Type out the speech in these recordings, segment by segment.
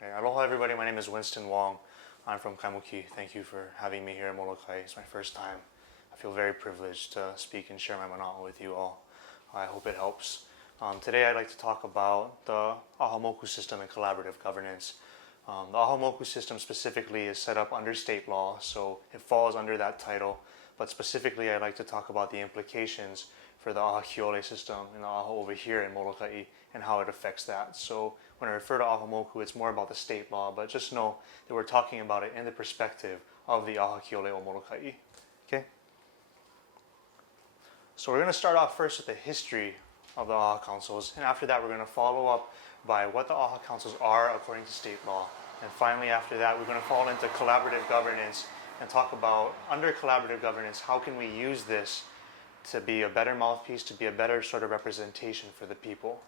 Hey, aloha everybody, my name is Winston Wong. I'm from Kaimuki. Thank you for having me here in Molokai. It's my first time. I feel very privileged to speak and share my mana'o with you all. I hope it helps. Today I'd like to talk about the Ahamoku system and collaborative governance. The Ahamoku system specifically is set up under state law, so it falls under that title. But specifically I'd like to talk about the implications for the Aha Kiole system and the Aha over here in Molokai and how it affects that. So when I refer to Ahamoku, it's more about the state law, but just know that we're talking about it in the perspective of the Aha Kiole o Molokai. Okay? So we're going to start off first with the history of the Aha Councils, and after that we're going to follow up by what the Aha Councils are according to state law. And finally after that we're going to fall into collaborative governance and talk about, under collaborative governance, how can we use this to be a better mouthpiece, to be a better sort of representation for the people.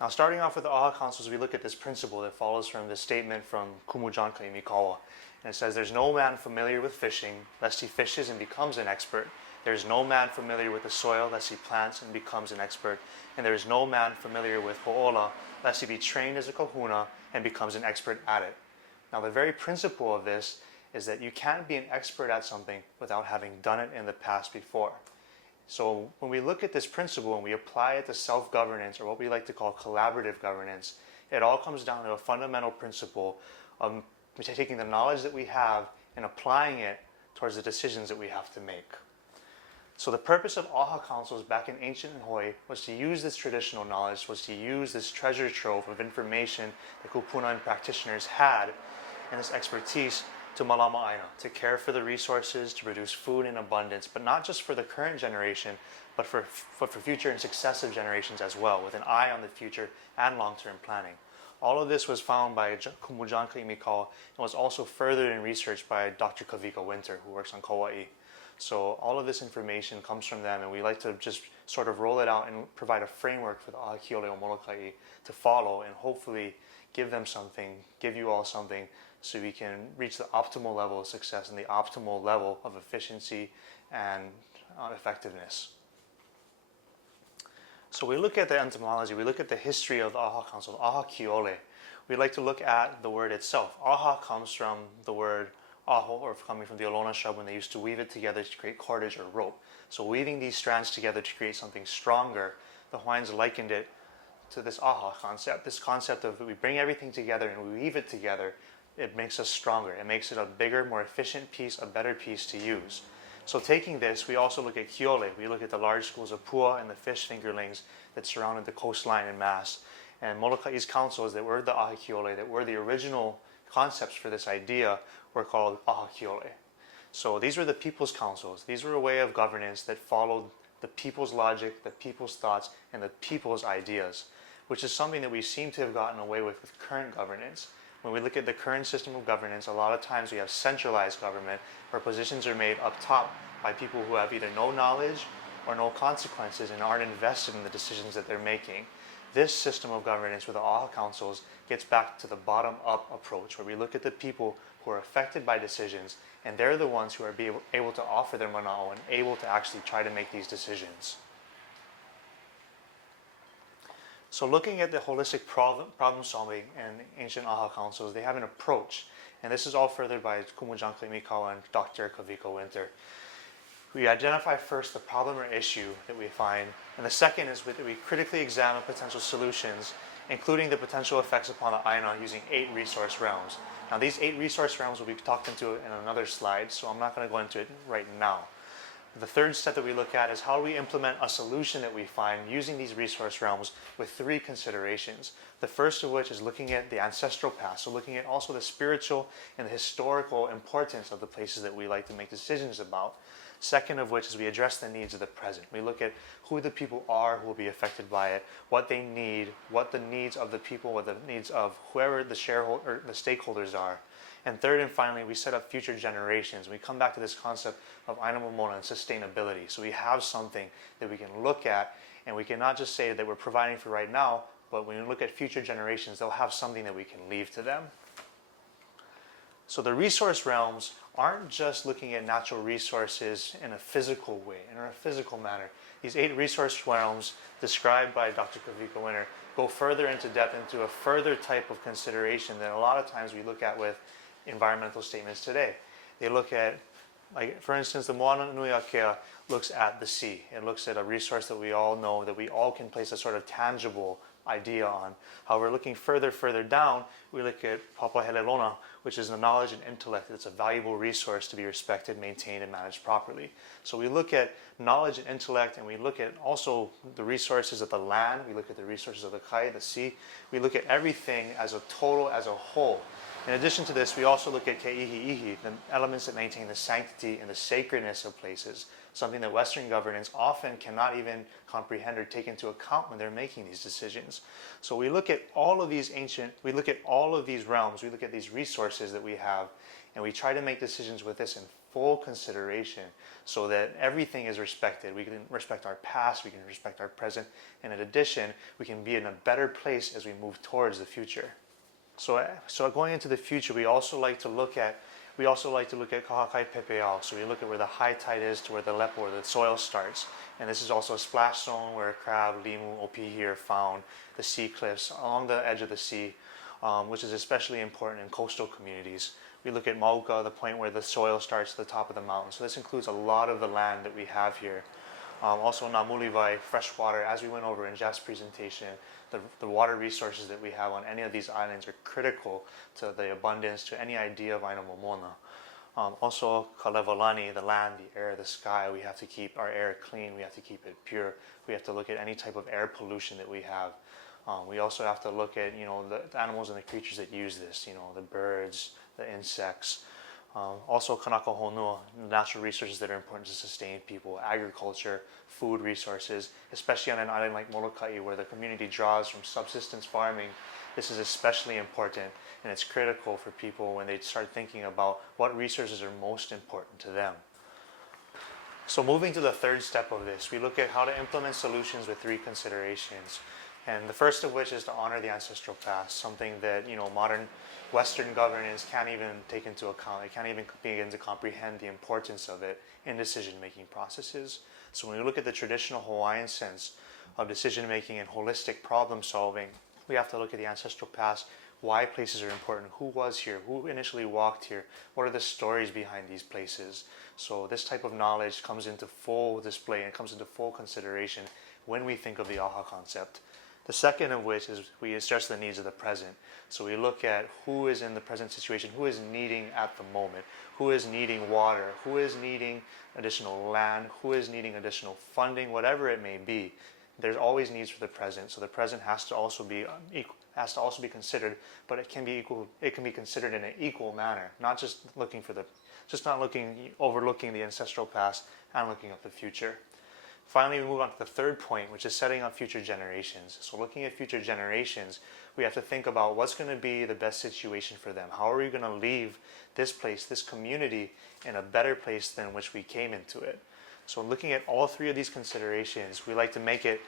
Now, starting off with the Aha Councils, we look at this principle that follows from this statement from Kumujanka Imikawa. And it says, "There's no man familiar with fishing, lest he fishes and becomes an expert. There's no man familiar with the soil, lest he plants and becomes an expert. And there is no man familiar with ho'ola, lest he be trained as a kahuna and becomes an expert at it." Now, the very principle of this is that you can't be an expert at something without having done it in the past before. So when we look at this principle and we apply it to self-governance, or what we like to call collaborative governance, it all comes down to a fundamental principle of taking the knowledge that we have and applying it towards the decisions that we have to make. So the purpose of Aha Councils back in ancient Hawaii was to use this traditional knowledge, was to use this treasure trove of information that kupunan practitioners had and this expertise to malama aina, to care for the resources, to produce food in abundance, but not just for the current generation, but for future and successive generations as well, with an eye on the future and long-term planning. All of this was found by Kumujanka Imikawa and was also furthered in research by Dr. Kavika Winter, who works on Kauai. So all of this information comes from them, and we like to just sort of roll it out and provide a framework for the Aha Kiole o Molokai to follow and hopefully give them something, give you all something, so we can reach the optimal level of success and the optimal level of efficiency and effectiveness. So we look at the etymology, we look at the history of the Aha Council, Aha Kiole. We like to look at the word itself. Aha comes from the word aho, or coming from the Olona shrub when they used to weave it together to create cordage or rope. So weaving these strands together to create something stronger, the Hawaiians likened it to this aha concept, this concept of we bring everything together and we weave it together. It makes us stronger. It makes it a bigger, more efficient piece, a better piece to use. So taking this, we also look at Kiole. We look at the large schools of pua and the fish fingerlings that surrounded the coastline in mass. And Molokai's councils that were the Aha Kiole, that were the original concepts for this idea, were called Aha Kiole. So these were the people's councils. These were a way of governance that followed the people's logic, the people's thoughts, and the people's ideas, which is something that we seem to have gotten away with current governance. When we look at the current system of governance, a lot of times we have centralized government where positions are made up top by people who have either no knowledge or no consequences and aren't invested in the decisions that they're making. This system of governance with the Aha Councils gets back to the bottom-up approach, where we look at the people who are affected by decisions, and they're the ones who are able to offer their mana'o and able to actually try to make these decisions. So looking at the holistic problem solving in ancient Aha Councils, they have an approach, and this is all furthered by Kumujanka Imikawa and Dr. Kavika Winter. We identify first the problem or issue that we find, and the second is that we critically examine potential solutions, including the potential effects upon the aina using 8 resource realms. Now these 8 resource realms will be talked into in another slide, so I'm not going to go into it right now. The third step that we look at is how we implement a solution that we find using these resource realms with 3 considerations. The first of which is looking at the ancestral past, so looking at also the spiritual and the historical importance of the places that we like to make decisions about. Second of which is we address the needs of the present. We look at who the people are who will be affected by it, what they need, what the needs of the people, what the needs of whoever the shareholder or the stakeholders are. And third and finally, we set up future generations. We come back to this concept of aina momona and sustainability. So we have something that we can look at, and we cannot just say that we're providing for right now, but when we look at future generations, they'll have something that we can leave to them. So the resource realms aren't just looking at natural resources in a physical way, in a physical manner. These 8 resource realms described by Dr. Kavika Winter go further into depth into a further type of consideration that a lot of times we look at with environmental statements today. They look at, like for instance, the Moana Nui Akea looks at the sea. It looks at a resource that we all know, that we all can place a sort of tangible idea on. However, looking further down, we look at Papahelelona, which is the knowledge and intellect. It's a valuable resource to be respected, maintained, and managed properly. So we look at knowledge and intellect, and we look at also the resources of the land. We look at the resources of the kai, the sea. We look at everything as a total, as a whole. In addition to this, we also look at ke'ihi'ihi, the elements that maintain the sanctity and the sacredness of places, something that Western governance often cannot even comprehend or take into account when they're making these decisions. So we look at all of these we look at all of these realms, we look at these resources that we have, and we try to make decisions with this in full consideration so that everything is respected. We can respect our past, we can respect our present, and in addition, we can be in a better place as we move towards the future. So going into the future, we also like to look at Kahakai Pepeao. So we look at where the high tide is to where the lepo, where the soil starts. And this is also a splash zone where crab, limu, opihi are found, the sea cliffs along the edge of the sea, which is especially important in coastal communities. We look at Mauka, the point where the soil starts at the top of the mountain. So this includes a lot of the land that we have here. Also Namulivai, freshwater, as we went over in Jeff's presentation, the water resources that we have on any of these islands are critical to the abundance, to any idea of Aina Momona. Also Kalevalani, the land, the air, the sky, we have to keep our air clean, we have to keep it pure. We have to look at any type of air pollution that we have. We also have to look at, the animals and the creatures that use this, the birds, the insects. Also Kanaka Honua, natural resources that are important to sustain people, agriculture, food resources, especially on an island like Molokai where the community draws from subsistence farming. This is especially important, and it's critical for people when they start thinking about what resources are most important to them. So moving to the third step of this, we look at how to implement solutions with 3 considerations. And the first of which is to honor the ancestral past, something that modern Western governance can't even take into account. It can't even begin to comprehend the importance of it in decision-making processes. So when we look at the traditional Hawaiian sense of decision-making and holistic problem-solving, we have to look at the ancestral past, why places are important, who was here, who initially walked here, what are the stories behind these places. So this type of knowledge comes into full display and comes into full consideration when we think of the aha concept. The second of which is we address the needs of the present. So we look at who is in the present situation, who is needing at the moment, who is needing water, who is needing additional land, who is needing additional funding, whatever it may be. There's always needs for the present. So the present has to also be considered, but it can be considered in an equal manner, not just overlooking the ancestral past and looking at the future. Finally, we move on to the third point, which is setting up future generations. So looking at future generations, we have to think about what's going to be the best situation for them. How are we going to leave this place, this community, in a better place than which we came into it? So looking at all 3 of these considerations, we like to make a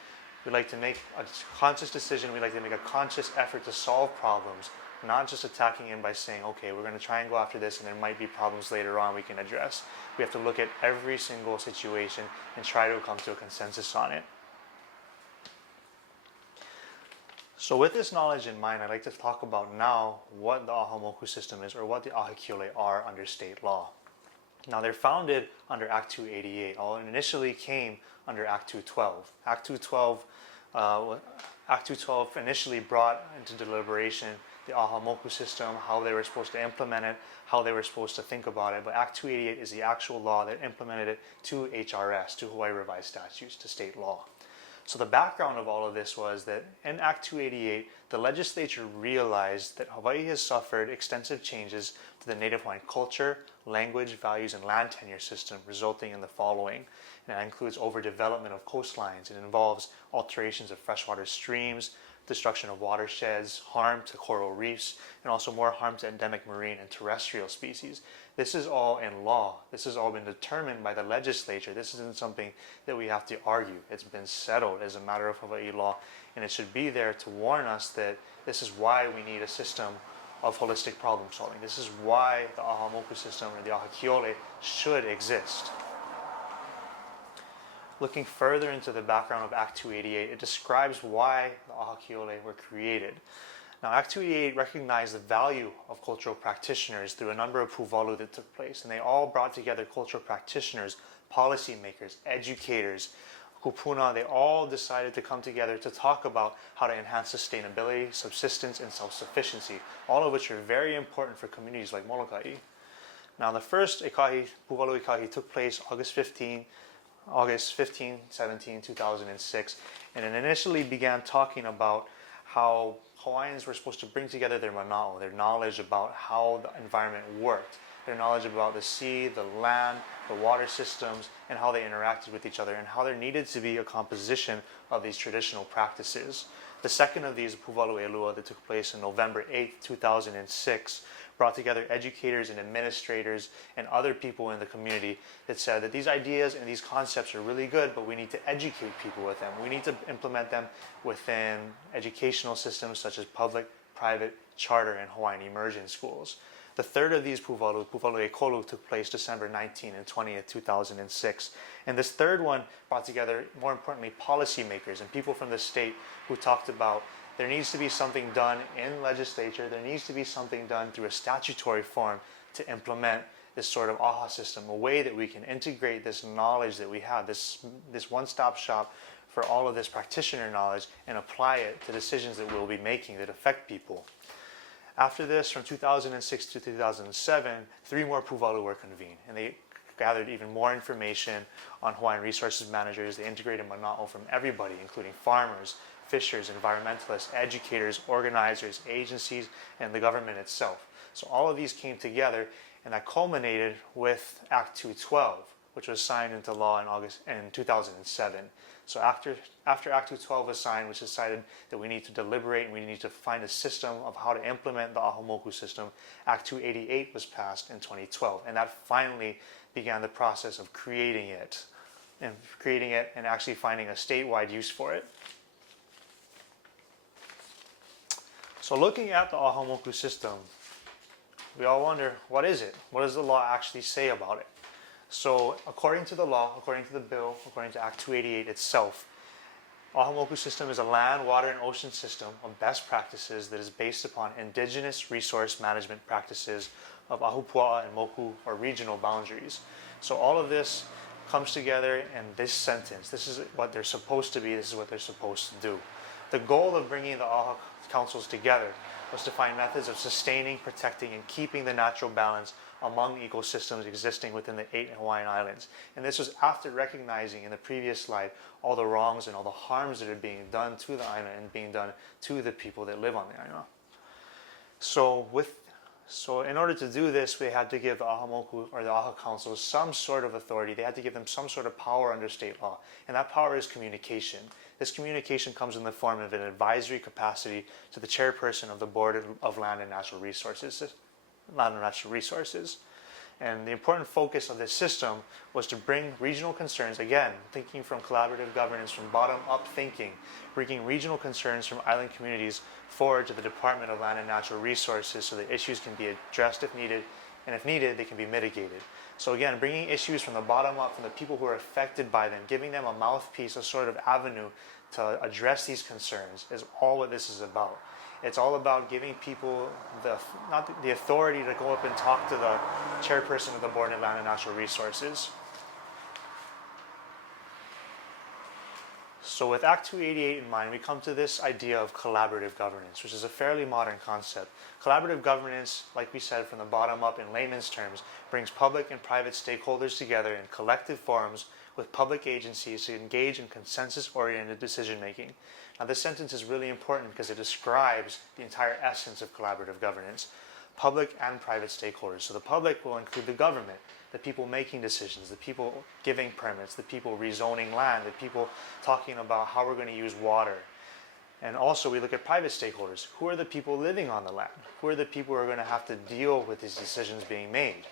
conscious decision, we like to make a conscious effort to solve problems, not just attacking in by saying, okay, we're going to try and go after this and there might be problems later on we can address. We have to look at every single situation and try to come to a consensus on it. So with this knowledge in mind, I'd like to talk about now what the aha moku system is, or what the aha kiole are under state law. Now they're founded under Act 288, although it initially came under Act 212. Act 212 initially brought into deliberation the aha moku system, how they were supposed to implement it, how they were supposed to think about it. But Act 288 is the actual law that implemented it to HRS, to Hawaii Revised Statutes, to state law. So the background of all of this was that in Act 288, the legislature realized that Hawaii has suffered extensive changes to the Native Hawaiian culture, language, values, and land tenure system, resulting in the following. And that includes overdevelopment of coastlines. It involves alterations of freshwater streams, destruction of watersheds, harm to coral reefs, and also more harm to endemic marine and terrestrial species. This is all in law. This has all been determined by the legislature. This isn't something that we have to argue. It's been settled as a matter of Hawaii law, and it should be there to warn us that this is why we need a system of holistic problem solving. This is why the aha moku system or the aha Kiole should exist. Looking further into the background of Act 288, it describes why the aha Kiole were created. Now, Act 288 recognized the value of cultural practitioners through a number of puvalu that took place, and they all brought together cultural practitioners, policymakers, educators, kupuna. They all decided to come together to talk about how to enhance sustainability, subsistence, and self-sufficiency, all of which are very important for communities like Molokai. Now, the first puvalu ikahi took place August 15, 17, 2006, and it initially began talking about how Hawaiians were supposed to bring together their mana'o, their knowledge about how the environment worked, their knowledge about the sea, the land, the water systems, and how they interacted with each other, and how there needed to be a composition of these traditional practices. The second of these, Puvalu Elua, that took place on November 8, 2006, brought together educators and administrators and other people in the community that said that these ideas and these concepts are really good, but we need to educate people with them. We need to implement them within educational systems such as public, private, charter, and Hawaiian immersion schools. The third of these Puvalu Ekolu, took place December 19 and 20th, 2006. And this third one brought together, more importantly, policymakers and people from the state who talked about there needs to be something done in legislature, there needs to be something done through a statutory form to implement this sort of AHA system, a way that we can integrate this knowledge that we have, this one-stop shop for all of this practitioner knowledge, and apply it to decisions that we'll be making that affect people. After this, from 2006 to 2007, 3 more puvalu were convened, and they gathered even more information on Hawaiian resources managers. They integrated mana'o from everybody, including farmers, fishers, environmentalists, educators, organizers, agencies, and the government itself. So all of these came together, and that culminated with Act 212, which was signed into law in 2007. So after Act 212 was signed, which decided that we need to deliberate and we need to find a system of how to implement the aha moku system, Act 288 was passed in 2012, and that finally began the process of creating it and actually finding a statewide use for it. So looking at the aha moku system, we all wonder, what is it? What does the law actually say about it? So according to the law, according to the bill, according to Act 288 itself, aha moku system is a land, water, and ocean system of best practices that is based upon indigenous resource management practices of ahupua'a and moku, or regional boundaries. So all of this comes together in this sentence. This is what they're supposed to be. This is what they're supposed to do. The goal of bringing the AHA councils together was to find methods of sustaining, protecting, and keeping the natural balance among ecosystems existing within the 8 Hawaiian Islands. And this was after recognizing in the previous slide all the wrongs and all the harms that are being done to the island and being done to the people that live on the island. So in order to do this, we had to give the AHA moku, or the AHA councils, some sort of authority. They had to give them some sort of power under state law. And that power is communication. This communication comes in the form of an advisory capacity to the chairperson of the Board of Land and Natural Resources. And the important focus of this system was to bring regional concerns, again, thinking from collaborative governance, from bottom-up thinking, bringing regional concerns from island communities forward to the Department of Land and Natural Resources so that issues can be addressed if needed, and if needed, they can be mitigated. So again, bringing issues from the bottom up, from the people who are affected by them, giving them a mouthpiece, a sort of avenue to address these concerns is all what this is about. It's all about giving people not the authority to go up and talk to the chairperson of the Board of Land and Natural Resources. So with Act 288 in mind, we come to this idea of collaborative governance, which is a fairly modern concept. Collaborative governance, like we said, from the bottom up in layman's terms, brings public and private stakeholders together in collective forums with public agencies to engage in consensus-oriented decision-making. Now this sentence is really important because it describes the entire essence of collaborative governance. Public and private stakeholders. So the public will include the government, the people making decisions, the people giving permits, the people rezoning land, the people talking about how we're going to use water. And also we look at private stakeholders. Who are the people living on the land? Who are the people who are going to have to deal with these decisions being made?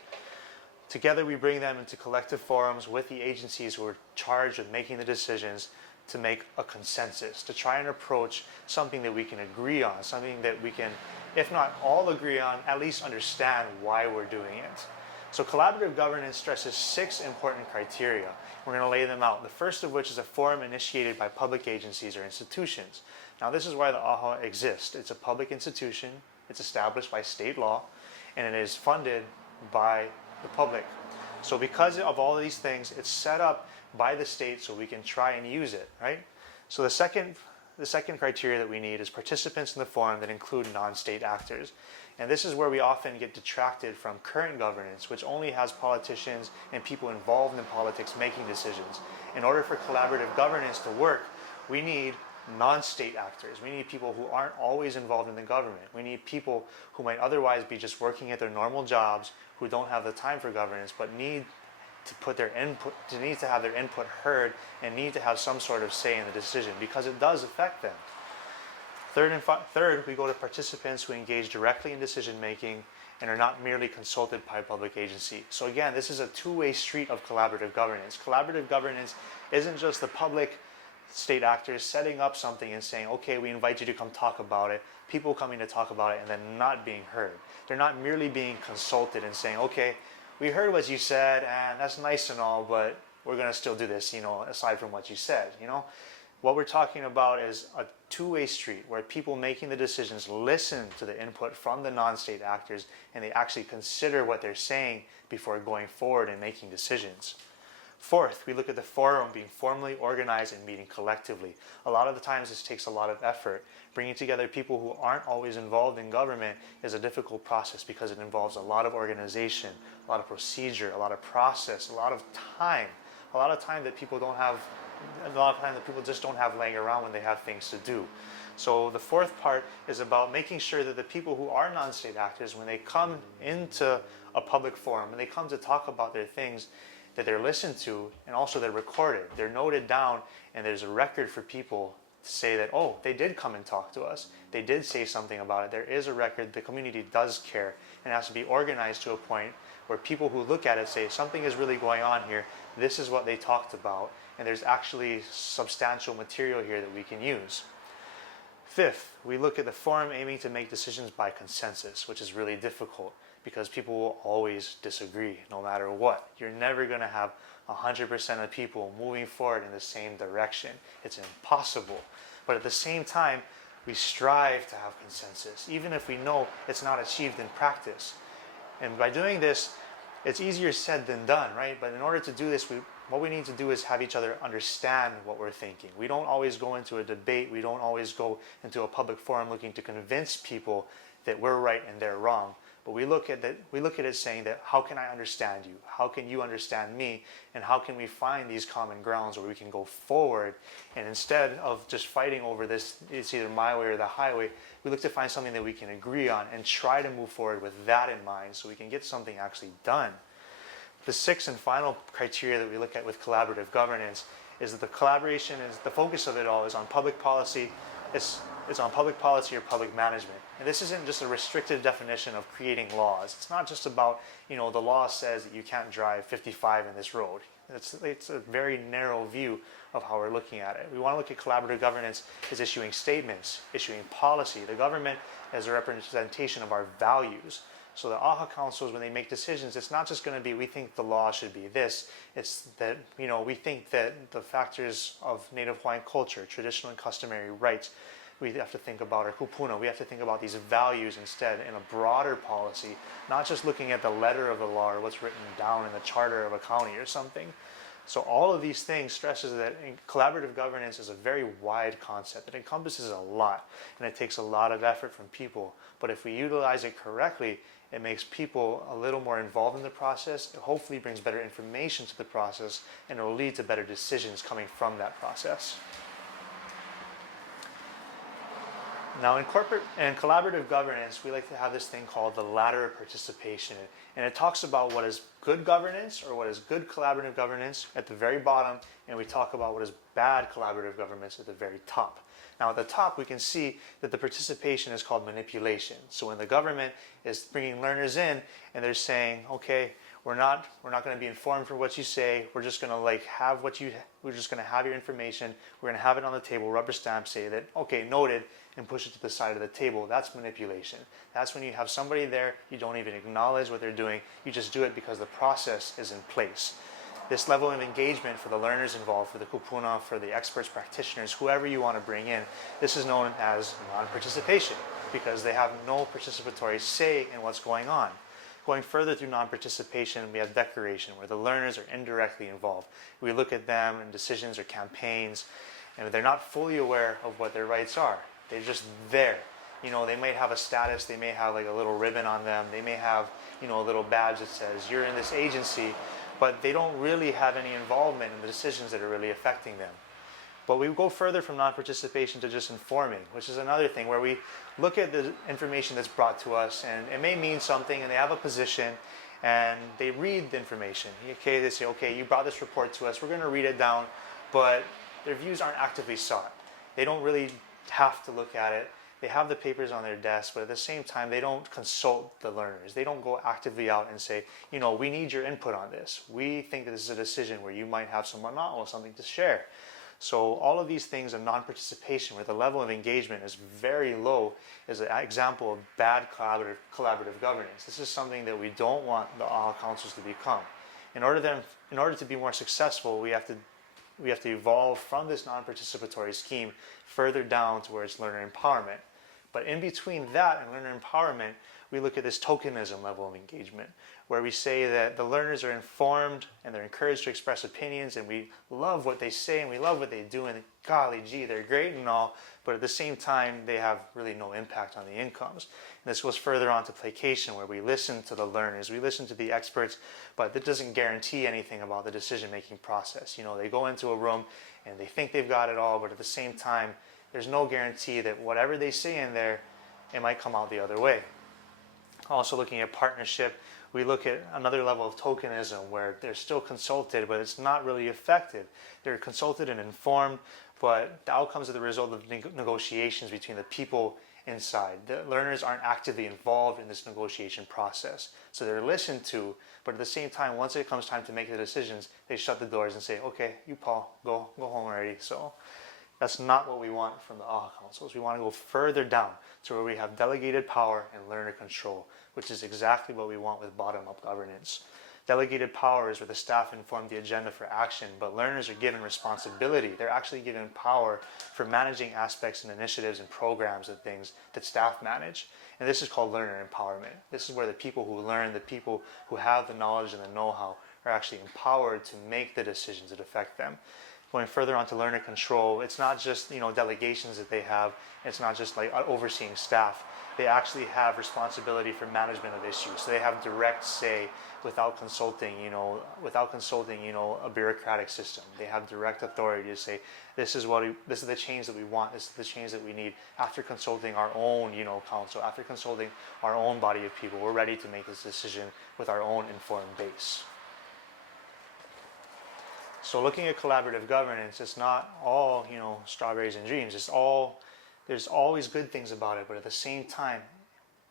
Together we bring them into collective forums with the agencies who are charged with making the decisions to make a consensus, to try and approach something that we can agree on, something that we can if not all agree on, at least understand why we're doing it. So collaborative governance stresses 6 important criteria. We're going to lay them out. The first of which is a forum initiated by public agencies or institutions. Now this is why the AHA exists. It's a public institution, it's established by state law, and it is funded by the public. So because of all of these things, it's set up by the state so we can try and use it, right? So the second criteria that we need is participants in the forum that include non-state actors. And this is where we often get detracted from current governance, which only has politicians and people involved in politics making decisions. In order for collaborative governance to work, we need non-state actors. We need people who aren't always involved in the government. We need people who might otherwise be just working at their normal jobs, who don't have the time for governance, but need to put their input, need to have their input heard, and need to have some sort of say in the decision, because it does affect them. Third, we go to participants who engage directly in decision making and are not merely consulted by a public agency. So again, this is a two-way street of collaborative governance. Collaborative governance isn't just the public state actors setting up something and saying, okay, we invite you to come talk about it, people coming to talk about it and then not being heard. They're not merely being consulted and saying, okay, we heard what you said and that's nice and all, but we're going to still do this, aside from what you said, What we're talking about is a two-way street where people making the decisions listen to the input from the non-state actors and they actually consider what they're saying before going forward and making decisions. Fourth, we look at the forum being formally organized and meeting collectively. A lot of the times this takes a lot of effort. Bringing together people who aren't always involved in government is a difficult process because it involves a lot of organization, a lot of procedure, a lot of process, a lot of time that people don't have, a lot of time that people just don't have laying around when they have things to do. So the fourth part is about making sure that the people who are non-state actors, when they come into a public forum, when they come to talk about their things, that they're listened to and also they're recorded. They're noted down and there's a record for people to say that, oh, they did come and talk to us. They did say something about it. There is a record. The community does care, and it has to be organized to a point where people who look at it say, something is really going on here. This is what they talked about, and there's actually substantial material here that we can use. Fifth, we look at the forum aiming to make decisions by consensus, which is really difficult because people will always disagree no matter what. You're never going to have 100% of people moving forward in the same direction. It's impossible. But at the same time, we strive to have consensus, even if we know it's not achieved in practice. And by doing this, it's easier said than done, right? But in order to do this, what we need to do is have each other understand what we're thinking. We don't always go into a debate. We don't always go into a public forum looking to convince people that we're right and they're wrong. But we look at it saying that, how can I understand you? How can you understand me? And how can we find these common grounds where we can go forward? And instead of just fighting over this, it's either my way or the highway, we look to find something that we can agree on and try to move forward with that in mind so we can get something actually done. The sixth and final criteria that we look at with collaborative governance is that the collaboration is, the focus of it all is on public policy. It's on public policy or public management. And this isn't just a restrictive definition of creating laws. It's not just about, the law says that you can't drive 55 in this road. It's a very narrow view of how we're looking at it. We want to look at collaborative governance as issuing statements, issuing policy. The government as a representation of our values. So the AHA councils, when they make decisions, it's not just going to be, we think the law should be this. It's that, we think that the factors of Native Hawaiian culture, traditional and customary rights, we have to think about our kupuna. We have to think about these values instead in a broader policy, not just looking at the letter of the law or what's written down in the charter of a county or something. So all of these things stresses that collaborative governance is a very wide concept. It encompasses a lot, and it takes a lot of effort from people. But if we utilize it correctly, it makes people a little more involved in the process. It hopefully brings better information to the process, and it will lead to better decisions coming from that process. Now in corporate and collaborative governance, we like to have this thing called the ladder of participation. And it talks about what is good governance or what is good collaborative governance at the very bottom, and we talk about what is bad collaborative governance at the very top. Now at the top, we can see that the participation is called manipulation. So when the government is bringing learners in and they're saying, okay, We're not going to be informed for what you say. We're just going to we're just going to have your information. We're going to have it on the table, rubber stamp, say that, okay, noted, and push it to the side of the table. That's manipulation. That's when you have somebody there, you don't even acknowledge what they're doing. You just do it because the process is in place. This level of engagement for the learners involved, for the kupuna, for the experts, practitioners, whoever you want to bring in, this is known as non-participation because they have no participatory say in what's going on. Going further through non-participation, we have declaration, where the learners are indirectly involved. We look at them in decisions or campaigns, and they're not fully aware of what their rights are. They're just there. They might have a status, they may have like a little ribbon on them, they may have, a little badge that says, you're in this agency, but they don't really have any involvement in the decisions that are really affecting them. But we go further from non-participation to just informing, which is another thing where we look at the information that's brought to us, and it may mean something, and they have a position, and they read the information. Okay, they say, okay, you brought this report to us, we're going to read it down, but their views aren't actively sought. They don't really have to look at it. They have the papers on their desk, but at the same time, they don't consult the learners. They don't go actively out and say, we need your input on this. We think that this is a decision where you might have some or something to share. So all of these things of non-participation, where the level of engagement is very low, is an example of bad collaborative governance. This is something that we don't want the AHA councils to become. In order to be more successful, we have to evolve from this non-participatory scheme further down towards learner empowerment. But in between that and learner empowerment, we look at this tokenism level of engagement, where we say that the learners are informed and they're encouraged to express opinions, and we love what they say and we love what they do, and golly gee, they're great and all, but at the same time, they have really no impact on the incomes. And this goes further on to placation, where we listen to the learners, we listen to the experts, but that doesn't guarantee anything about the decision-making process. They go into a room and they think they've got it all, but at the same time, there's no guarantee that whatever they say in there, it might come out the other way. Also looking at partnership, we look at another level of tokenism where they're still consulted, but it's not really effective. They're consulted and informed, but the outcomes are the result of negotiations between the people inside. The learners aren't actively involved in this negotiation process. So they're listened to, but at the same time, once it comes time to make the decisions, they shut the doors and say, okay, you Paul, go home already. So that's not what we want from the AHA councils. We want to go further down to where we have delegated power and learner control, which is exactly what we want with bottom-up governance. Delegated power is where the staff inform the agenda for action, but learners are given responsibility. They're actually given power for managing aspects and initiatives and programs and things that staff manage. And this is called learner empowerment. This is where the people who learn, the people who have the knowledge and the know-how are actually empowered to make the decisions that affect them. Going further on to learner control, it's not just delegations that they have. It's not just like overseeing staff. They actually have responsibility for management of issues. So they have direct say without consulting a bureaucratic system. They have direct authority to say, this is the change that we want. This is the change that we need. After consulting our own council, after consulting our own body of people, we're ready to make this decision with our own informed base. So looking at collaborative governance, it's not all, strawberries and dreams. There's always good things about it, but at the same time,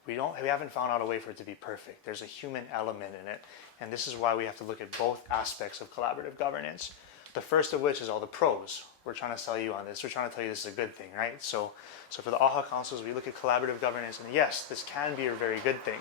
we haven't found out a way for it to be perfect. There's a human element in it, and this is why we have to look at both aspects of collaborative governance. The first of which is all the pros. We're trying to sell you on this. We're trying to tell you this is a good thing, right? So for the AHA councils, we look at collaborative governance, and yes, this can be a very good thing.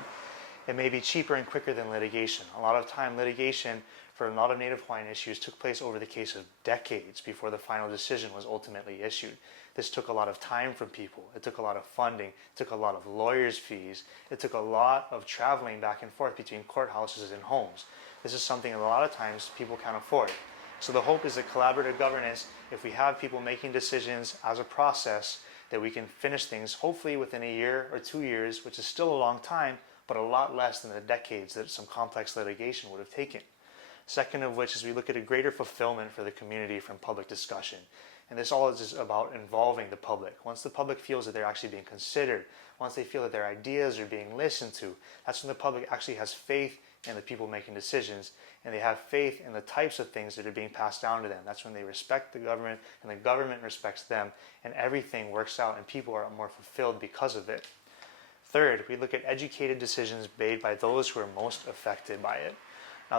It may be cheaper and quicker than litigation. A lot of time, litigation for a lot of Native Hawaiian issues took place over the case of decades before the final decision was ultimately issued. This took a lot of time from people. It took a lot of funding. It took a lot of lawyers' fees. It took a lot of traveling back and forth between courthouses and homes. This is something a lot of times people can't afford. So the hope is that collaborative governance, if we have people making decisions as a process, that we can finish things hopefully within a year or 2 years, which is still a long time, but a lot less than the decades that some complex litigation would have taken. Second of which is we look at a greater fulfillment for the community from public discussion. And this all is just about involving the public. Once the public feels that they're actually being considered, once they feel that their ideas are being listened to, that's when the public actually has faith in the people making decisions, and they have faith in the types of things that are being passed down to them. That's when they respect the government, and the government respects them, and everything works out, and people are more fulfilled because of it. Third, we look at educated decisions made by those who are most affected by it. Now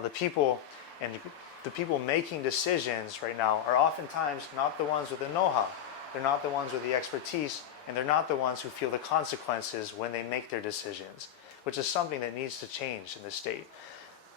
and the people making decisions right now are oftentimes not the ones with the know-how. They're not the ones with the expertise, and they're not the ones who feel the consequences when they make their decisions, which is something that needs to change in the state.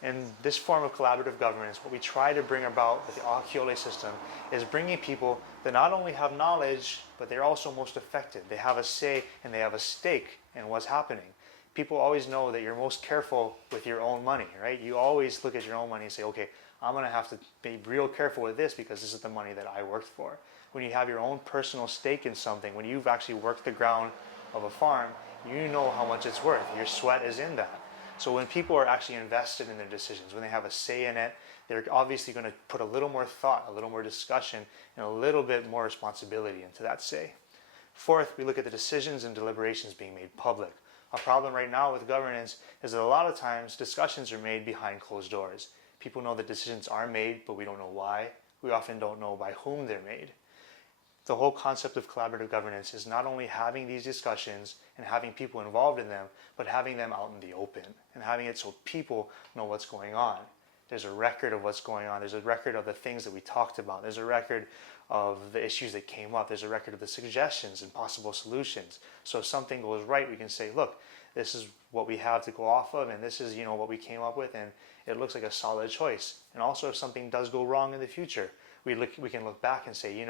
In this form of collaborative governance, what we try to bring about with the Kiole system is bringing people that not only have knowledge, but they're also most affected. They have a say and they have a stake in what's happening. People always know that you're most careful with your own money, right? You always look at your own money and say, okay, I'm going to have to be real careful with this because this is the money that I worked for. When you have your own personal stake in something, when you've actually worked the ground of a farm, you know how much it's worth. Your sweat is in that. So when people are actually invested in their decisions, when they have a say in it, they're obviously going to put a little more thought, a little more discussion, and a little bit more responsibility into that say. Fourth, we look at the decisions and deliberations being made public. A problem right now with governance is that a lot of times discussions are made behind closed doors. People know that decisions are made, but we don't know why. We often don't know by whom they're made. The whole concept of collaborative governance is not only having these discussions and having people involved in them, but having them out in the open and having it so people know what's going on. There's a record of what's going on. There's a record of the things that we talked about. There's a record of the issues that came up. There's a record of the suggestions and possible solutions. So if something goes right, we can say, look, this is what we have to go off of, and this is, what we came up with, and it looks like a solid choice. And also if something does go wrong in the future, we can look back and say,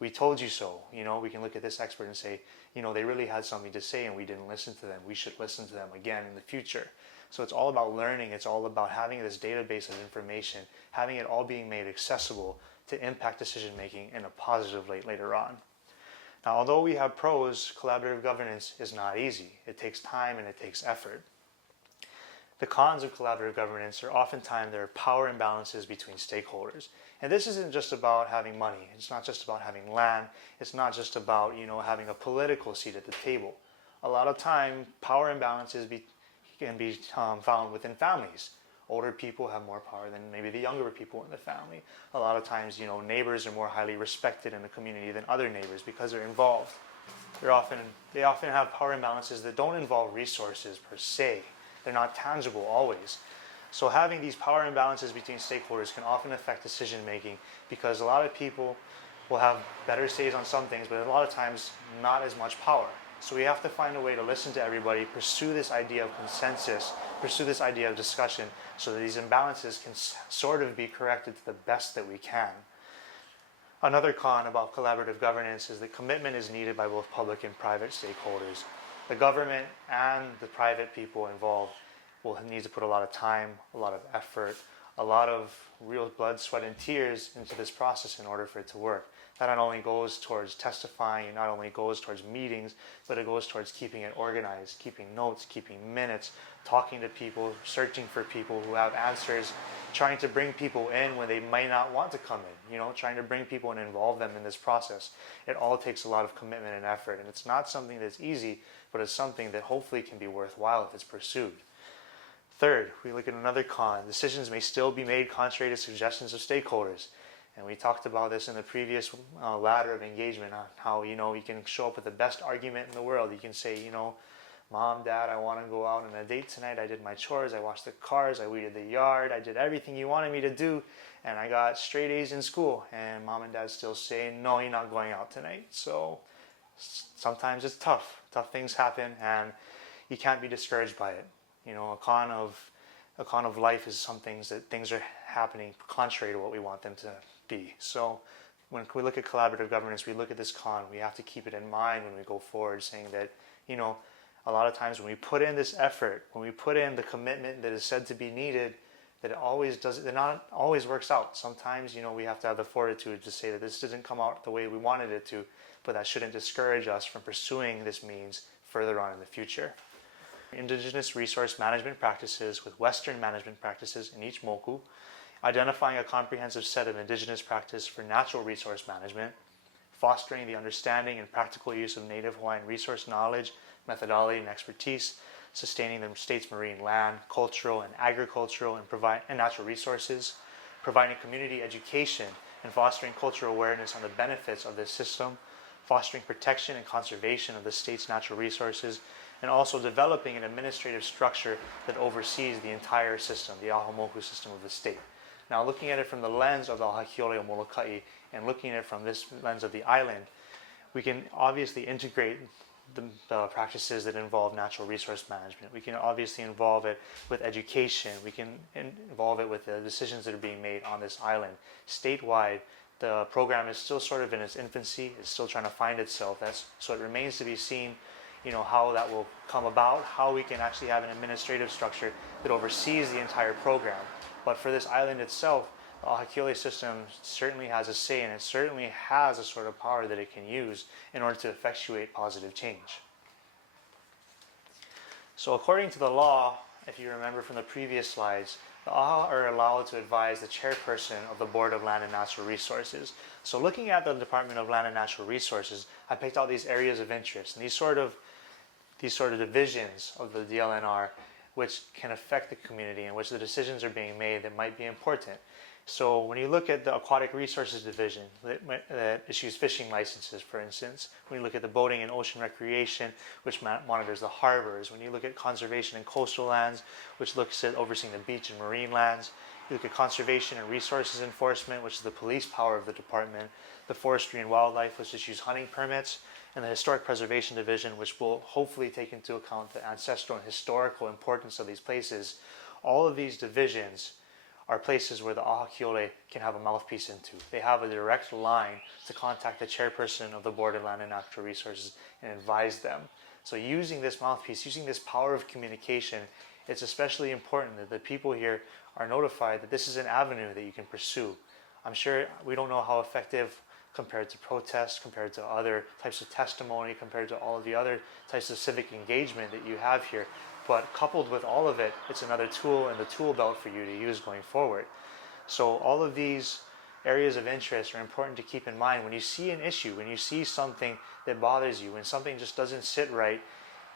we told you so. We can look at this expert and say, they really had something to say and we didn't listen to them. We should listen to them again in the future. So it's all about learning. It's all about having this database of information, having it all being made accessible to impact decision making in a positive light later on. Now, although we have pros, collaborative governance is not easy. It takes time and it takes effort. The cons of collaborative governance are oftentimes there are power imbalances between stakeholders. And this isn't just about having money. It's not just about having land. It's not just about, having a political seat at the table. A lot of time, power imbalances can be found within families. Older people have more power than maybe the younger people in the family. A lot of times, neighbors are more highly respected in the community than other neighbors because they're involved. They often have power imbalances that don't involve resources per se. They're not tangible always. So having these power imbalances between stakeholders can often affect decision making because a lot of people will have better says on some things, but a lot of times not as much power. So we have to find a way to listen to everybody, pursue this idea of consensus, pursue this idea of discussion so that these imbalances can sort of be corrected to the best that we can. Another con about collaborative governance is that commitment is needed by both public and private stakeholders. The government and the private people involved will need to put a lot of time, a lot of effort, a lot of real blood, sweat, and tears into this process in order for it to work. That not only goes towards testifying, it not only goes towards meetings, but it goes towards keeping it organized, keeping notes, keeping minutes, talking to people, searching for people who have answers, trying to bring people in when they might not want to come in, trying to bring people and involve them in this process. It all takes a lot of commitment and effort, and it's not something that's easy, but it's something that hopefully can be worthwhile if it's pursued. Third, we look at another con. Decisions may still be made contrary to suggestions of stakeholders. And we talked about this in the previous ladder of engagement on how, you can show up with the best argument in the world. You can say, Mom, Dad, I want to go out on a date tonight. I did my chores. I washed the cars. I weeded the yard. I did everything you wanted me to do. And I got straight A's in school. And Mom and Dad still say, no, you're not going out tonight. So sometimes it's tough. Tough things happen and you can't be discouraged by it. A con of life is some things that things are happening contrary to what we want them to be. So when we look at collaborative governance, we look at this con. We have to keep it in mind when we go forward, saying that, a lot of times when we put in this effort, when we put in the commitment that is said to be needed, that it not always works out. Sometimes, we have to have the fortitude to say that this didn't come out the way we wanted it to, but that shouldn't discourage us from pursuing this means further on in the future. Indigenous resource management practices with Western management practices in each moku, identifying a comprehensive set of indigenous practice for natural resource management, fostering the understanding and practical use of Native Hawaiian resource knowledge, methodology, and expertise, sustaining the state's marine land, cultural and agricultural and natural resources, providing community education and fostering cultural awareness on the benefits of this system, fostering protection and conservation of the state's natural resources, and also developing an administrative structure that oversees the entire system, the ahamoku system of the state. Now, looking at it from the lens of the aha Kiole or Molokai, and looking at it from this lens of the island, we can obviously integrate the practices that involve natural resource management. We can obviously involve it with education. We can involve it with the decisions that are being made on this island. Statewide, the program is still sort of in its infancy. It's still trying to find itself. So it remains to be seen, how that will come about, how we can actually have an administrative structure that oversees the entire program. But for this island itself, the aha Kiole system certainly has a say, and it certainly has a sort of power that it can use in order to effectuate positive change. So according to the law, if you remember from the previous slides, the aha are allowed to advise the chairperson of the Board of Land and Natural Resources. So looking at the Department of Land and Natural Resources, I picked out these areas of interest, and these sort of divisions of the DLNR which can affect the community and which the decisions are being made that might be important. So when you look at the Aquatic Resources Division that issues fishing licenses, for instance, when you look at the Boating and Ocean Recreation, which monitors the harbors, when you look at Conservation and Coastal Lands, which looks at overseeing the beach and marine lands, you look at Conservation and Resources Enforcement, which is the police power of the department, the Forestry and Wildlife, which issues hunting permits, and the Historic Preservation Division, which will hopefully take into account the ancestral and historical importance of these places. All of these divisions are places where the aha Kiole can have a mouthpiece into. They have a direct line to contact the chairperson of the Board of Land and Natural Resources and advise them. So using this mouthpiece, using this power of communication, it's especially important that the people here are notified that this is an avenue that you can pursue. I'm sure we don't know how effective compared to protests, compared to other types of testimony, compared to all of the other types of civic engagement that you have here. But coupled with all of it, it's another tool in the tool belt for you to use going forward. So all of these areas of interest are important to keep in mind. When you see an issue, when you see something that bothers you, when something just doesn't sit right,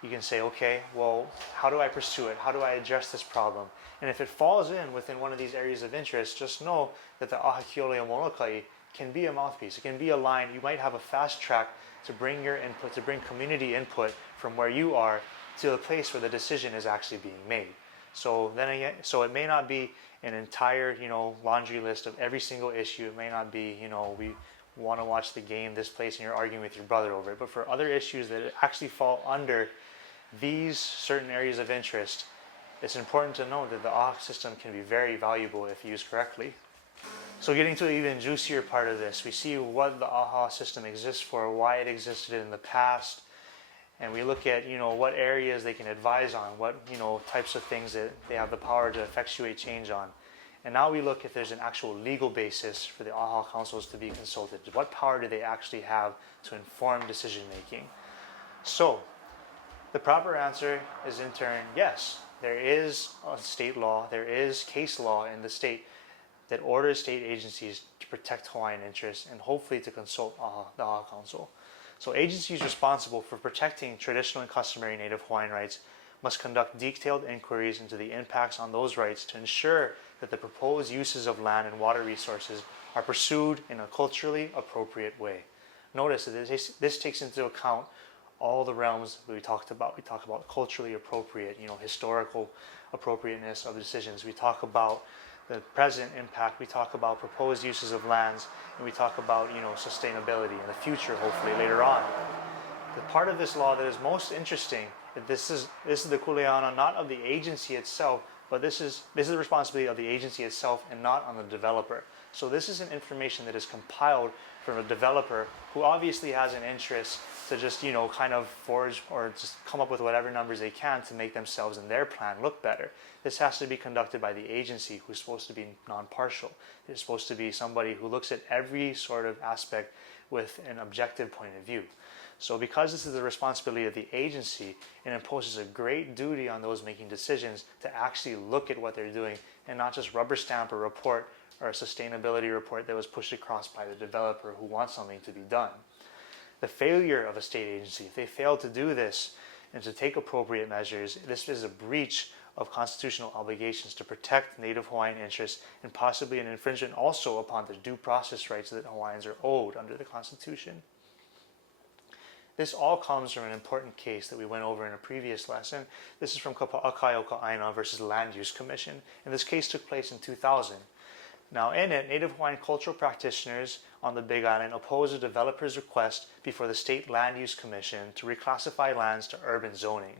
you can say, okay, well, how do I pursue it? How do I address this problem? And if it falls within one of these areas of interest, just know that the aha Kiole or Molokai can be a mouthpiece. It can be a line. You might have a fast track to bring your input, to bring community input from where you are to the place where the decision is actually being made. So then again, so it may not be an entire, laundry list of every single issue. It may not be, we want to watch the game this place and you're arguing with your brother over it. But for other issues that actually fall under these certain areas of interest, it's important to know that the aha system can be very valuable if used correctly. So getting to the even juicier part of this, we see what the aha system exists for, why it existed in the past, and we look at what areas they can advise on, what types of things that they have the power to effectuate change on. And now we look if there's an actual legal basis for the aha councils to be consulted. What power do they actually have to inform decision making? So the proper answer is in turn yes. There is a state law, there is case law in the state that orders state agencies to protect Hawaiian interests and hopefully to consult the aha council. So agencies responsible for protecting traditional and customary Native Hawaiian rights must conduct detailed inquiries into the impacts on those rights to ensure that the proposed uses of land and water resources are pursued in a culturally appropriate way. Notice that this takes into account all the realms that we talked about. We talk about culturally appropriate, historical appropriateness of decisions. We talk about the present impact, we talk about proposed uses of lands, and we talk about sustainability in the future, hopefully later on. The part of this law that is most interesting, that this is the kuleana not of the agency itself, but this is the responsibility of the agency itself and not on the developer. So this is an information that is compiled from a developer who obviously has an interest to just kind of forge or just come up with whatever numbers they can to make themselves and their plan look better. This has to be conducted by the agency, who's supposed to be non-partial. It's supposed to be somebody who looks at every sort of aspect with an objective point of view. So because this is the responsibility of the agency, it imposes a great duty on those making decisions to actually look at what they're doing and not just rubber stamp a report or a sustainability report that was pushed across by the developer who wants something to be done. The failure of a state agency, if they fail to do this and to take appropriate measures, this is a breach of constitutional obligations to protect Native Hawaiian interests and possibly an infringement also upon the due process rights that Hawaiians are owed under the Constitution. This all comes from an important case that we went over in a previous lesson. This is from Kapa'akai Oka'aina versus Land Use Commission, and this case took place in 2000. Now in it, Native Hawaiian cultural practitioners on the Big Island opposed a developer's request before the State Land Use Commission to reclassify lands to urban zoning.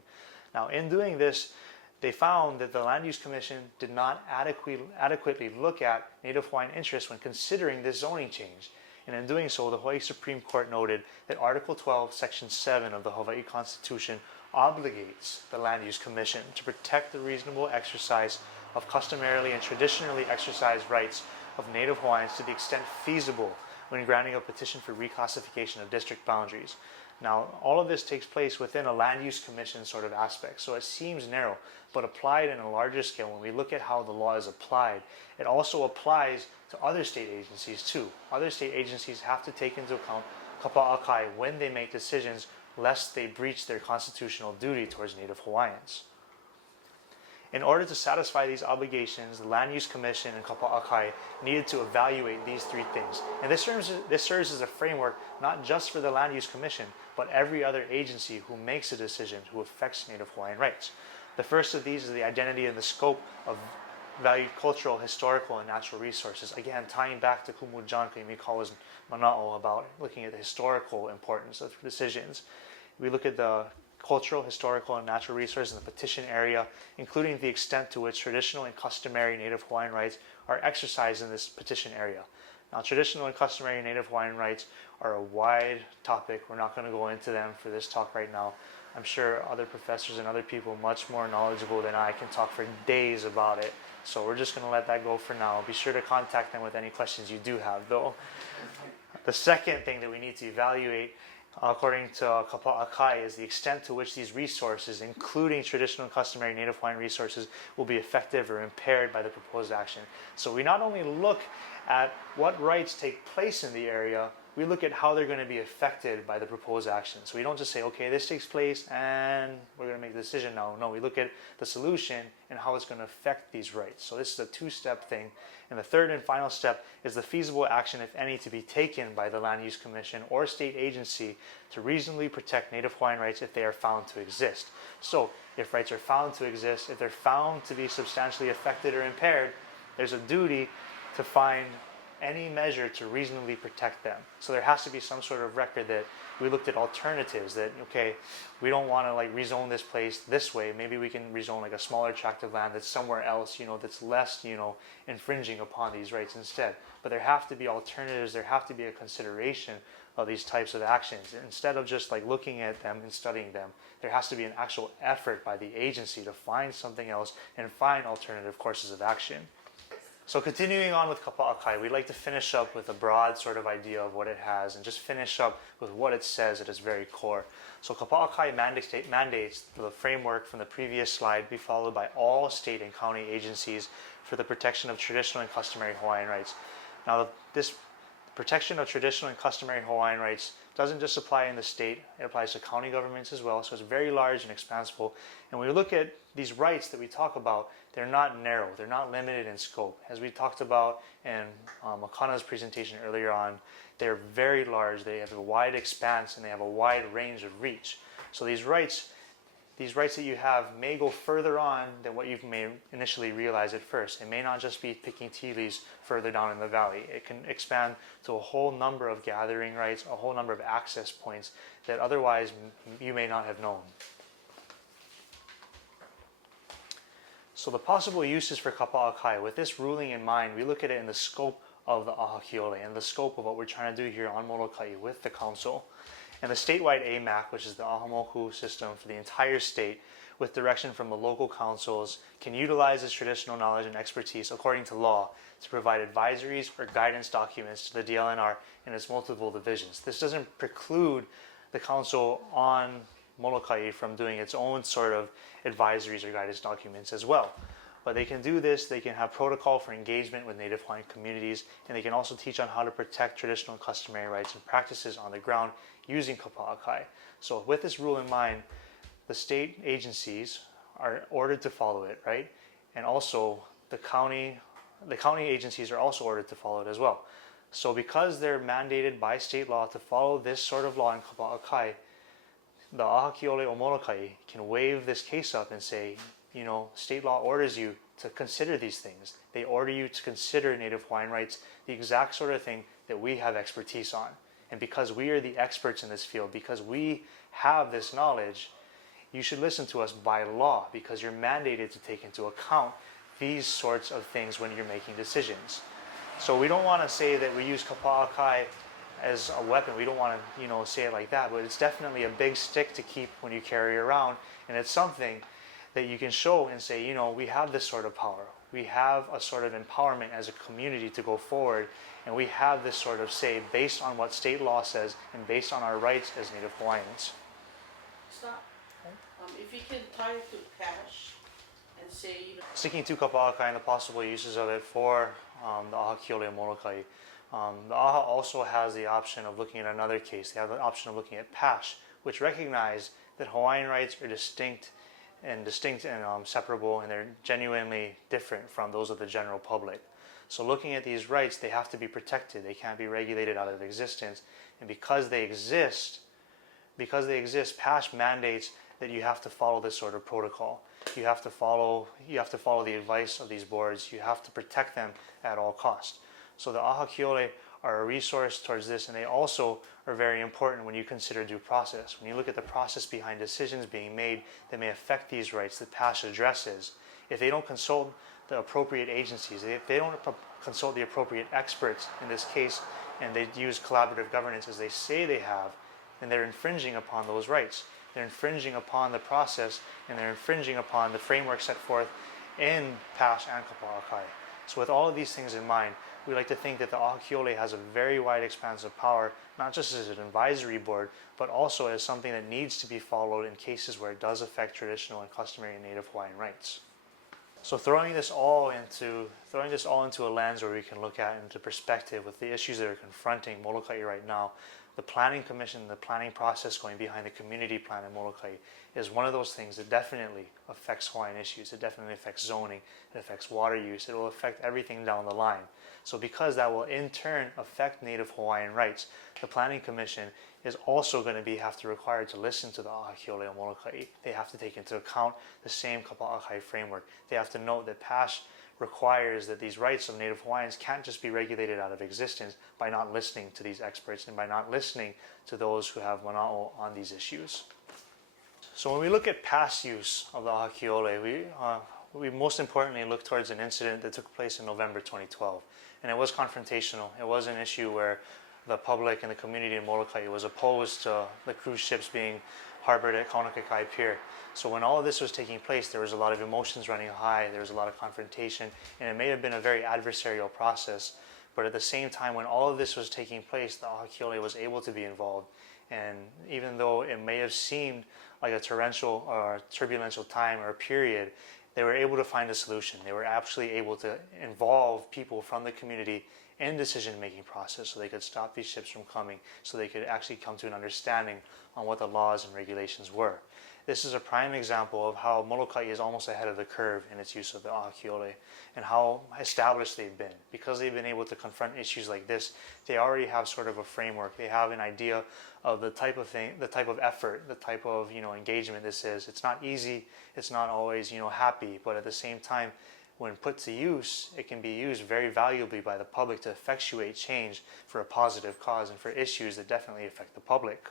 Now in doing this, they found that the Land Use Commission did not adequately look at Native Hawaiian interests when considering this zoning change. And in doing so, the Hawaii Supreme Court noted that Article 12, Section 7 of the Hawaii Constitution obligates the Land Use Commission to protect the reasonable exercise of customarily and traditionally exercised rights of Native Hawaiians to the extent feasible when granting a petition for reclassification of district boundaries. Now, all of this takes place within a Land Use Commission sort of aspect, so it seems narrow, but applied in a larger scale, when we look at how the law is applied, it also applies to other state agencies too. Other state agencies have to take into account kapa'akai when they make decisions, lest they breach their constitutional duty towards Native Hawaiians. In order to satisfy these obligations, the Land Use Commission and kapa'akai needed to evaluate these three things. And this serves as a framework not just for the Land Use Commission, but every other agency who makes a decision who affects Native Hawaiian rights. The first of these is the identity and the scope of valued cultural, historical, and natural resources. Again, tying back to Kumujanka Imikawa's Mana'o about looking at the historical importance of decisions. We look at the cultural, historical, and natural resources in the petition area, including the extent to which traditional and customary Native Hawaiian rights are exercised in this petition area. Now, traditional and customary Native Hawaiian rights are a wide topic. We're not going to go into them for this talk right now. I'm sure other professors and other people much more knowledgeable than I can talk for days about it. So we're just going to let that go for now. Be sure to contact them with any questions you do have, though. The second thing that we need to evaluate, according to kapa'akai, is the extent to which these resources, including traditional and customary Native Hawaiian resources, will be effective or impaired by the proposed action. So we not only look at what rights take place in the area, we look at how they're going to be affected by the proposed action. So we don't just say, okay, this takes place and we're going to make a decision now. No, we look at the solution and how it's going to affect these rights. So this is a two-step thing. And the third and final step is the feasible action, if any, to be taken by the Land Use Commission or state agency to reasonably protect Native Hawaiian rights if they are found to exist. So if rights are found to exist, if they're found to be substantially affected or impaired, there's a duty to find any measure to reasonably protect them. So there has to be some sort of record that we looked at alternatives that, okay, we don't want to like rezone this place this way. Maybe we can rezone like a smaller tract of land that's somewhere else, that's less, infringing upon these rights instead. But there have to be alternatives. There have to be a consideration of these types of actions. Instead of just like looking at them and studying them, there has to be an actual effort by the agency to find something else and find alternative courses of action. So continuing on with kapa'akai, we'd like to finish up with a broad sort of idea of what it has and just finish up with what it says at its very core. So kapa'akai mandates the framework from the previous slide be followed by all state and county agencies for the protection of traditional and customary Hawaiian rights. Now, this protection of traditional and customary Hawaiian rights doesn't just apply in the state, it applies to county governments as well, so it's very large and expansible. And when we look at these rights that we talk about, they're not narrow, they're not limited in scope. As we talked about in Makana's presentation earlier on, they're very large, they have a wide expanse, and they have a wide range of reach. So these rights that you have may go further on than what you may initially realize at first. It may not just be picking tea leaves further down in the valley. It can expand to a whole number of gathering rights, a whole number of access points that otherwise you may not have known. So the possible uses for kapa'akai, with this ruling in mind, we look at it in the scope of the aha Kiole and the scope of what we're trying to do here on Molokai with the council. And the statewide AMAC, which is the ahamoku system for the entire state, with direction from the local councils, can utilize its traditional knowledge and expertise according to law to provide advisories or guidance documents to the DLNR in its multiple divisions. This doesn't preclude the council on Molokai from doing its own sort of advisories or guidance documents as well. But they can do this, they can have protocol for engagement with Native Hawaiian communities, and they can also teach on how to protect traditional and customary rights and practices on the ground using kapa'akai. So with this rule in mind, the state agencies are ordered to follow it, right? And also the county agencies are also ordered to follow it as well. So because they're mandated by state law to follow this sort of law in kapa'akai, the Aha Kiole or Molokai can wave this case up and say, state law orders you to consider these things. They order you to consider Native Hawaiian rights, the exact sort of thing that we have expertise on. And because we are the experts in this field, because we have this knowledge, you should listen to us by law, because you're mandated to take into account these sorts of things when you're making decisions. So we don't want to say that we use kapa'akai as a weapon. We don't want to, say it like that, but it's definitely a big stick to keep when you carry around, and it's something that you can show and say, we have this sort of power. We have a sort of empowerment as a community to go forward, and we have this sort of say based on what state law says and based on our rights as Native Hawaiians. Stop. If you can tie it to cash and say, Sticking to kapa'akai and the possible uses of it for the Aha Kiole and Molokai, the Aha also has the option of looking at another case. They have the option of looking at PASH, which recognize that Hawaiian rights are distinct and separable, and they're genuinely different from those of the general public. So looking at these rights, they have to be protected. They can't be regulated out of existence. And because they exist, PASH mandates that you have to follow this sort of protocol. You have to follow the advice of these boards. You have to protect them at all costs. So the Aha Kiole are a resource towards this, and they also are very important when you consider due process. When you look at the process behind decisions being made that may affect these rights that PASH addresses, if they don't consult the appropriate agencies, if they don't consult the appropriate experts in this case, and they use collaborative governance as they say they have, then they're infringing upon those rights. They're infringing upon the process, and they're infringing upon the framework set forth in PASH and kapa'akai. So with all of these things in mind, we like to think that the Aha Kiole has a very wide expanse of power, not just as an advisory board, but also as something that needs to be followed in cases where it does affect traditional and customary Native Hawaiian rights. So throwing this all into a lens where we can look at into perspective with the issues that are confronting Molokai right now, the planning commission, the planning process going behind the community plan in Molokai is one of those things that definitely affects Hawaiian issues. It definitely affects zoning, it affects water use, it will affect everything down the line. So because that will in turn affect Native Hawaiian rights, the planning commission is also going to have to required to listen to the Aha Kiole and Molokai. They have to take into account the same kapa'akai framework. They have to note that PASH requires that these rights of Native Hawaiians can't just be regulated out of existence by not listening to these experts and by not listening to those who have mana'o on these issues. So when we look at past use of the Aha Kiole, we most importantly look towards an incident that took place in November 2012. And it was confrontational. It was an issue where the public and the community in Molokai was opposed to the cruise ships being harbored at Kaunakakai Pier. So when all of this was taking place, there was a lot of emotions running high, there was a lot of confrontation, and it may have been a very adversarial process. But at the same time, when all of this was taking place, the Aha Kiole was able to be involved. And even though it may have seemed like a torrential or turbulential time or period, they were able to find a solution. They were actually able to involve people from the community in decision-making process so they could stop these ships from coming, so they could actually come to an understanding on what the laws and regulations were. This is a prime example of how Molokai is almost ahead of the curve in its use of the Aha Kiole and how established they've been. Because they've been able to confront issues like this, they already have sort of a framework. They have an idea of the type of thing, the type of effort, the type of engagement this is. It's not easy, it's not always happy, but at the same time, when put to use, it can be used very valuably by the public to effectuate change for a positive cause and for issues that definitely affect the public.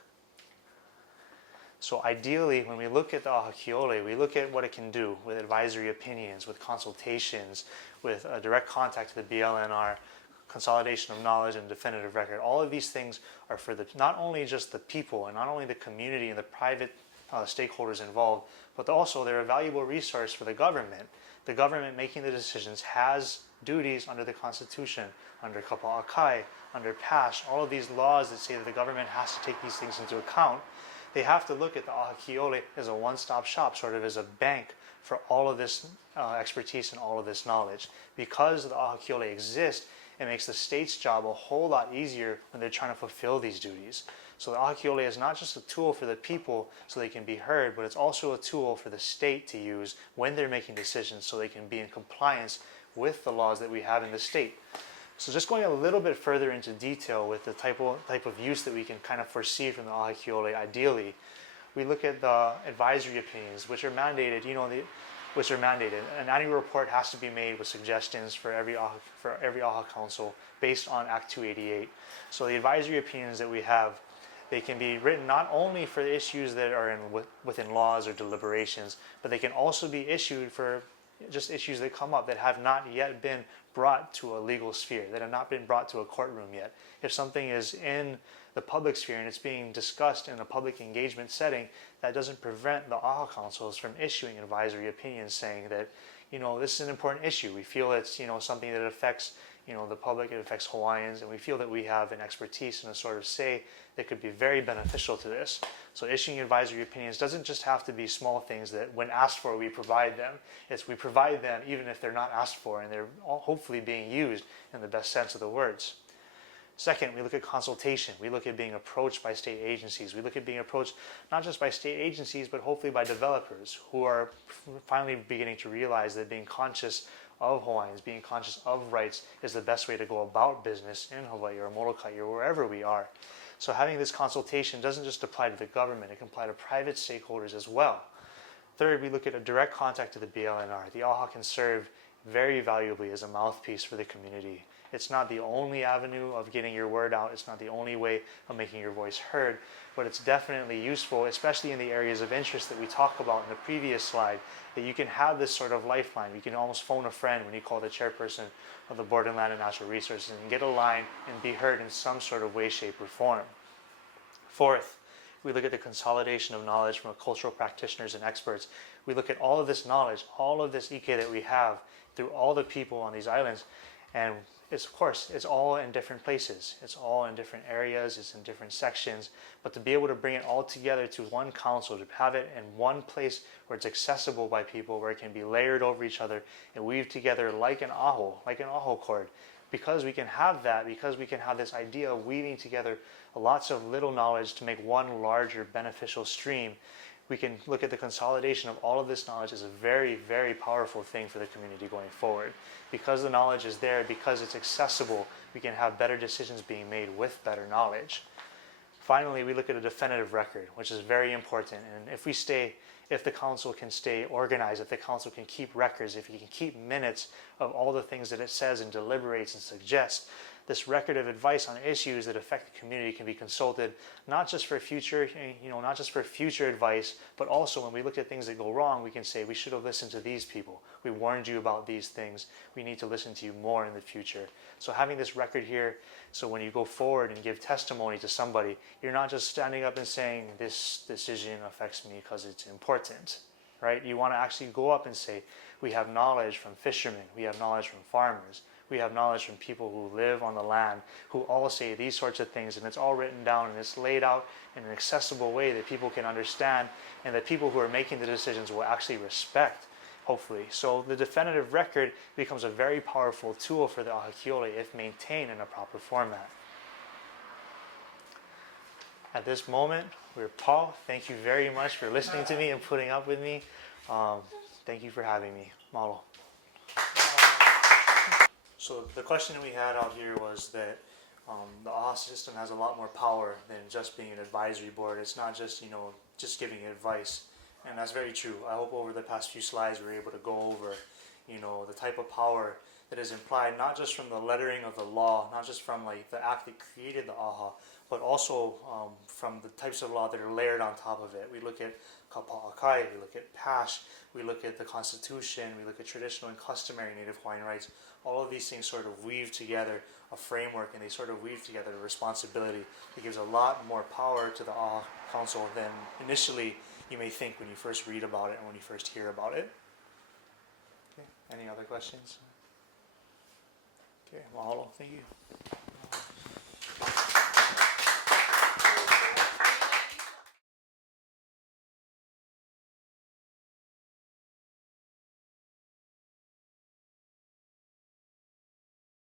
So ideally, when we look at the Aha Kiole, we look at what it can do with advisory opinions, with consultations, with a direct contact to the BLNR, consolidation of knowledge and definitive record. All of these things are for not only just the people and not only the community and the private stakeholders involved, but also they're a valuable resource for the government. The government making the decisions has duties under the Constitution, under kapa'akai, under PASH, all of these laws that say that the government has to take these things into account. They have to look at the Aha Kiole as a one-stop shop, sort of as a bank for all of this expertise and all of this knowledge. Because the Aha Kiole exists, it makes the state's job a whole lot easier when they're trying to fulfill these duties. So the Aha Kiole is not just a tool for the people so they can be heard, but it's also a tool for the state to use when they're making decisions so they can be in compliance with the laws that we have in the state. So just going a little bit further into detail with the type of use that we can kind of foresee from the Aha Kiole, ideally, we look at the advisory opinions, which are mandated, which are mandated. An annual report has to be made with suggestions for every AHA council based on Act 288. So the advisory opinions that we have, they can be written not only for the issues that are within laws or deliberations, but they can also be issued for just issues that come up that have not yet been brought to a legal sphere, that have not been brought to a courtroom yet. If something is in the public sphere and it's being discussed in a public engagement setting, that doesn't prevent the AHA councils from issuing advisory opinions saying that, this is an important issue. We feel it's, something that affects, the public, it affects Hawaiians, and we feel that we have an expertise and a sort of say that could be very beneficial to this. So issuing advisory opinions doesn't just have to be small things that when asked for, we provide them. It's we provide them even if they're not asked for, and they're hopefully being used in the best sense of the words. Second, we look at consultation. We look at being approached by state agencies. We look at being approached not just by state agencies, but hopefully by developers who are finally beginning to realize that being conscious of Hawaiians, being conscious of rights is the best way to go about business in Hawaii or Molokai or wherever we are. So having this consultation doesn't just apply to the government, it can apply to private stakeholders as well. Third, we look at a direct contact to the BLNR. The AHA can serve very valuably as a mouthpiece for the community. It's not the only avenue of getting your word out. It's not the only way of making your voice heard, but it's definitely useful, especially in the areas of interest that we talked about in the previous slide, that you can have this sort of lifeline. You can almost phone a friend when you call the chairperson of the Board of Land and Natural Resources and get a line and be heard in some sort of way, shape, or form. Fourth, we look at the consolidation of knowledge from cultural practitioners and experts. We look at all of this knowledge, all of this ike that we have through all the people on these islands, and it's, of course, it's all in different places. It's all in different areas. It's in different sections. But to be able to bring it all together to one council, to have it in one place where it's accessible by people, where it can be layered over each other and weave together like an aho cord. Because we can have that, because we can have this idea of weaving together lots of little knowledge to make one larger beneficial stream, we can look at the consolidation of all of this knowledge as a very, very powerful thing for the community going forward. Because the knowledge is there, because it's accessible, we can have better decisions being made with better knowledge. Finally, we look at a definitive record, which is very important. And if the council can stay organized, if the council can keep records, if it can keep minutes of all the things that it says and deliberates and suggests, this record of advice on issues that affect the community can be consulted not just for future advice, but also when we look at things that go wrong, we can say we should have listened to these people. We warned you about these things. We need to listen to you more in the future. So having this record here, so when you go forward and give testimony to somebody, you're not just standing up and saying this decision affects me because it's important, right? You want to actually go up and say, we have knowledge from fishermen, we have knowledge from farmers, we have knowledge from people who live on the land, who all say these sorts of things, and it's all written down and it's laid out in an accessible way that people can understand and that people who are making the decisions will actually respect, hopefully. So the definitive record becomes a very powerful tool for the AHA Kiole if maintained in a proper format. At this moment, Paul, thank you very much for listening to me and putting up with me. Thank you for having me. Mahalo. So the question that we had out here was that the AHA system has a lot more power than just being an advisory board. It's not just, just giving advice. And that's very true. I hope over the past few slides we were able to go over, the type of power that is implied, not just from the lettering of the law, not just from the act that created the AHA, but also from the types of law that are layered on top of it. We look at kapa'akai, we look at PASH, we look at the Constitution, we look at traditional and customary Native Hawaiian rights. All of these things sort of weave together a framework, and they sort of weave together a responsibility that gives a lot more power to the AHA Council than initially you may think when you first read about it and when you first hear about it. Okay. Any other questions? Okay, mahalo, thank you.